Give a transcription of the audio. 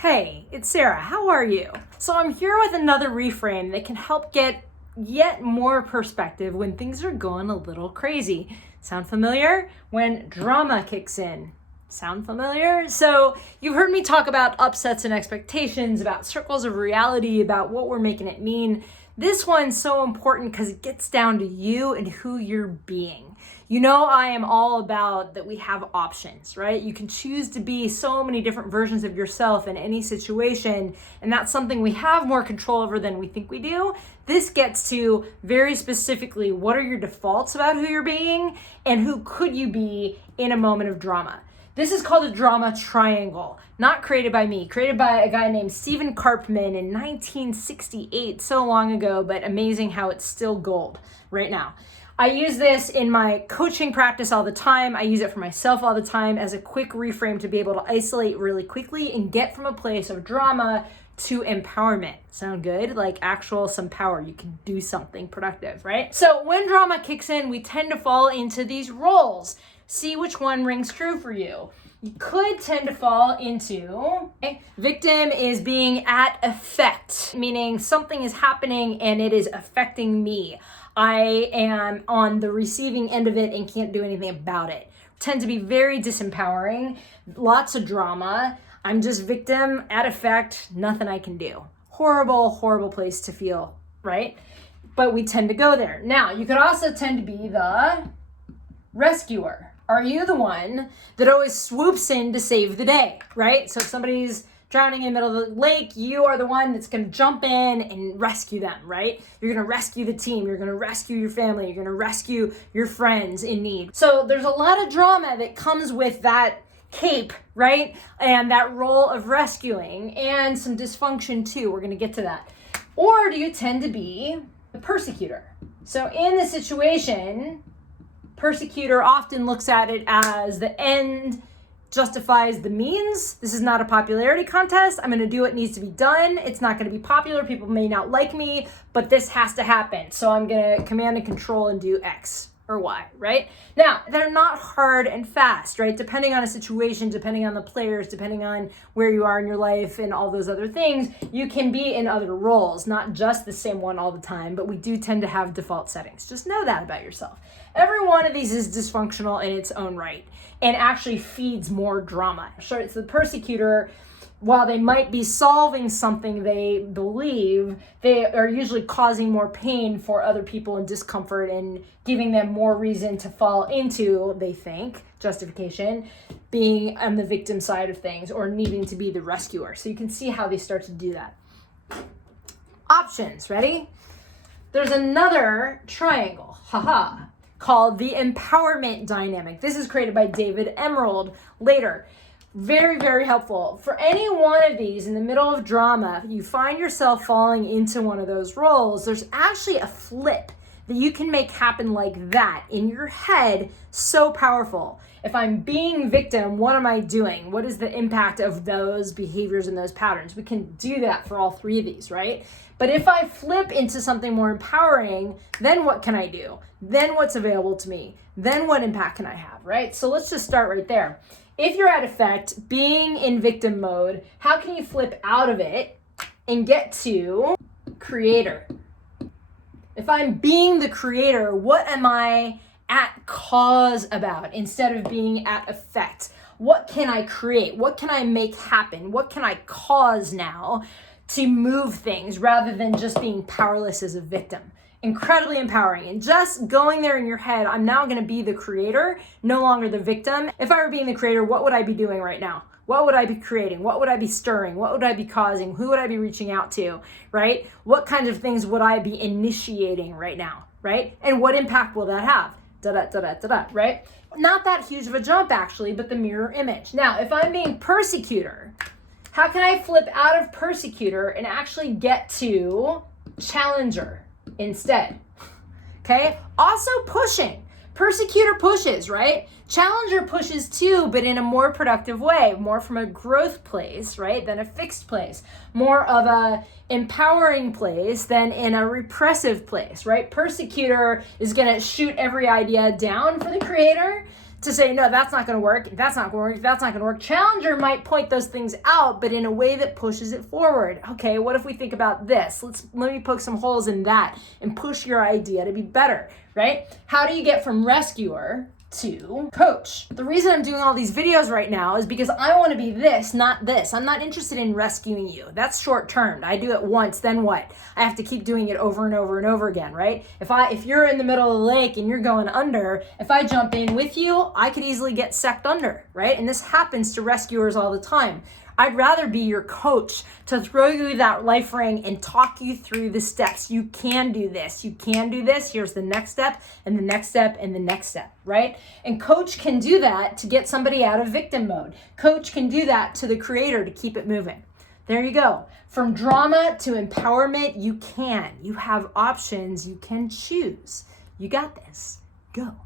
Hey, it's Sarah. How are you? So I'm here with another reframe that can help get yet more perspective when things are going a little crazy. Sound familiar? When drama kicks in. Sound familiar? So you've heard me talk about upsets and expectations, about circles of reality, about what we're making it mean. This one's so important because it gets down to you and who you're being. You know, I am all about that we have options, right? You can choose to be so many different versions of yourself in any situation, and that's something we have more control over than we think we do. This gets to very specifically what are your defaults about who you're being and who could you be in a moment of drama. This is called a drama triangle, not created by me, created by a guy named Stephen Karpman in 1968, so long ago, but amazing how it's still gold right now. I use this in my coaching practice all the time. I use it for myself all the time as a quick reframe to be able to isolate really quickly and get from a place of drama to empowerment. Sound good? Like actual some power. You can do something productive, right? So when drama kicks in, we tend to fall into these roles. See which one rings true for you. You could tend to fall into, victim is being at effect, meaning something is happening and it is affecting me. I am on the receiving end of it and can't do anything about it. Tend to be very disempowering, lots of drama. I'm just victim, at effect, nothing I can do. Horrible, horrible place to feel, right? But we tend to go there. Now, you could also tend to be the rescuer. Are you the one that always swoops in to save the day, right? So if somebody's drowning in the middle of the lake, you are the one that's going to jump in and rescue them, right? You're going to rescue the team. You're going to rescue your family. You're going to rescue your friends in need. So there's a lot of drama that comes with that cape, right? And that role of rescuing and some dysfunction too. We're going to get to that. Or do you tend to be the persecutor? So in this situation, persecutor often looks at it as the end justifies the means. This is not a popularity contest. I'm going to do what needs to be done. It's not going to be popular. People may not like me, but this has to happen. So I'm going to command and control and do X or Y, right? Now, they're not hard and fast, right? Depending on a situation, depending on the players, depending on where you are in your life and all those other things, you can be in other roles, not just the same one all the time, but we do tend to have default settings. Just know that about yourself. Every one of these is dysfunctional in its own right and actually feeds more drama. Sure, it's the persecutor. While they might be solving something they believe, they are usually causing more pain for other people and discomfort and giving them more reason to fall into, they think, justification, being on the victim side of things or needing to be the rescuer. So you can see how they start to do that. Options, ready? There's another triangle, called the empowerment dynamic. This is created by David Emerald later. Very, very helpful. For any one of these in the middle of drama, you find yourself falling into one of those roles, there's actually a flip that you can make happen like that in your head. So powerful. If I'm being victim, what am I doing? What is the impact of those behaviors and those patterns? We can do that for all three of these, right? But if I flip into something more empowering, then what can I do? Then what's available to me? Then what impact can I have, right? So let's just start right there. If you're at effect, being in victim mode, how can you flip out of it and get to creator? If I'm being the creator, what am I at cause about instead of being at effect? What can I create? What can I make happen? What can I cause now to move things rather than just being powerless as a victim? Incredibly empowering. And just going there in your head, I'm now going to be the creator, no longer the victim. If I were being the creator, what would I be doing right now? What would I be creating? What would I be stirring? What would I be causing? Who would I be reaching out to, right? What kinds of things would I be initiating right now, right? And what impact will that have? Right? Not that huge of a jump actually, but the mirror image. Now, if I'm being persecutor, how can I flip out of persecutor and actually get to challenger instead? Okay? Also pushing. Persecutor pushes, right? Challenger pushes too, but in a more productive way, more from a growth place, right, than a fixed place. More of a empowering place than in a repressive place, right? Persecutor is going to shoot every idea down for the creator to say, no, that's not going to work, that's not going to work, that's not going to work. Challenger might point those things out, but in a way that pushes it forward. Okay, what if we think about this? Let me poke some holes in that and push your idea to be better, right? How do you get from rescuer to coach? The reason I'm doing all these videos right now is because I want to be this, not this. I'm not interested in rescuing you. That's short term. I do it once, then what? I have to keep doing it over and over and over again, right? If you're in the middle of the lake and you're going under, if I jump in with you, I could easily get sucked under, right? And this happens to rescuers all the time. I'd rather be your coach to throw you that life ring and talk you through the steps. You can do this. You can do this. Here's the next step and the next step and the next step, right? And coach can do that to get somebody out of victim mode. Coach can do that to the creator to keep it moving. There you go. From drama to empowerment, you can. You have options. You can choose. You got this. Go.